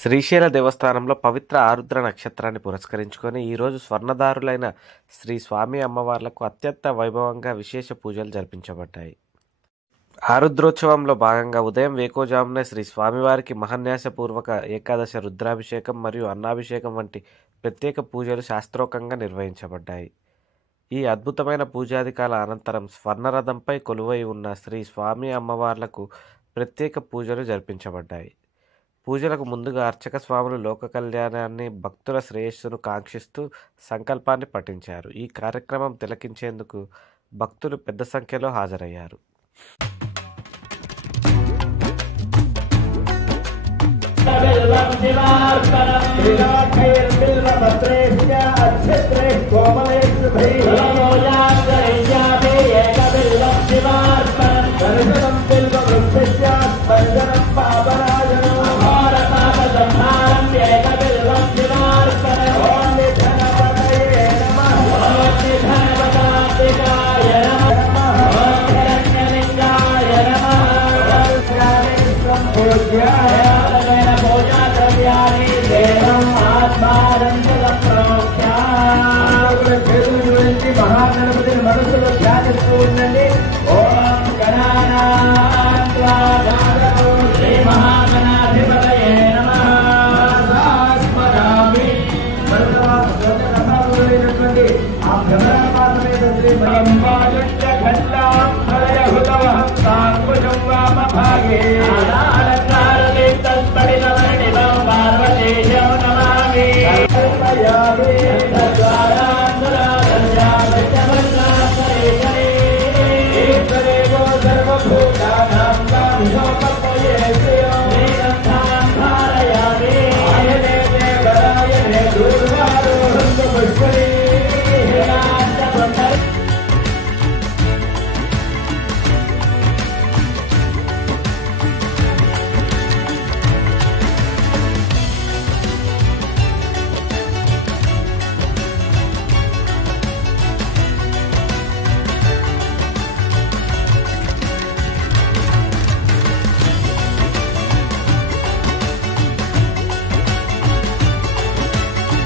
శ్రీశైల దేవస్థానంలో పవిత్ర ఆరుద్ర నక్షత్రాన్ని పురస్కరించుకొని ఈరోజు స్వర్ణధారులైన శ్రీ స్వామి అమ్మవార్లకు అత్యంత వైభవంగా విశేష పూజలు జరిపించబడ్డాయి. ఆరుద్రోత్సవంలో భాగంగా ఉదయం వేకోజామునే శ్రీ స్వామివారికి మహాన్యాసపూర్వక ఏకాదశ రుద్రాభిషేకం మరియు అన్నాభిషేకం వంటి ప్రత్యేక పూజలు శాస్త్రోక్తంగా నిర్వహించబడ్డాయి. ఈ అద్భుతమైన పూజాధికాల అనంతరం స్వర్ణరథంపై కొలువై ఉన్న శ్రీ స్వామి అమ్మవార్లకు ప్రత్యేక పూజలు జరిపించబడ్డాయి. పూజలకు ముందుగా అర్చక స్వాములు లోక కళ్యాణాన్ని, భక్తుల శ్రేయస్సును కాంక్షిస్తూ సంకల్పాన్ని పఠించారు. ఈ కార్యక్రమం తిలకించేందుకు భక్తులు పెద్ద సంఖ్యలో హాజరయ్యారు. మహాగణపతిని మనసులో ధ్యానిస్తూ ఉండండి. ఓం గణానాన్వా శ్రీ మహాగణాధిపతయే నమః. ఆ భ్రమరామాసమేత శ్రీ మహింబాజుష్య ఖండాం హరయ హుతవహం సాంకుశం వామ భాగే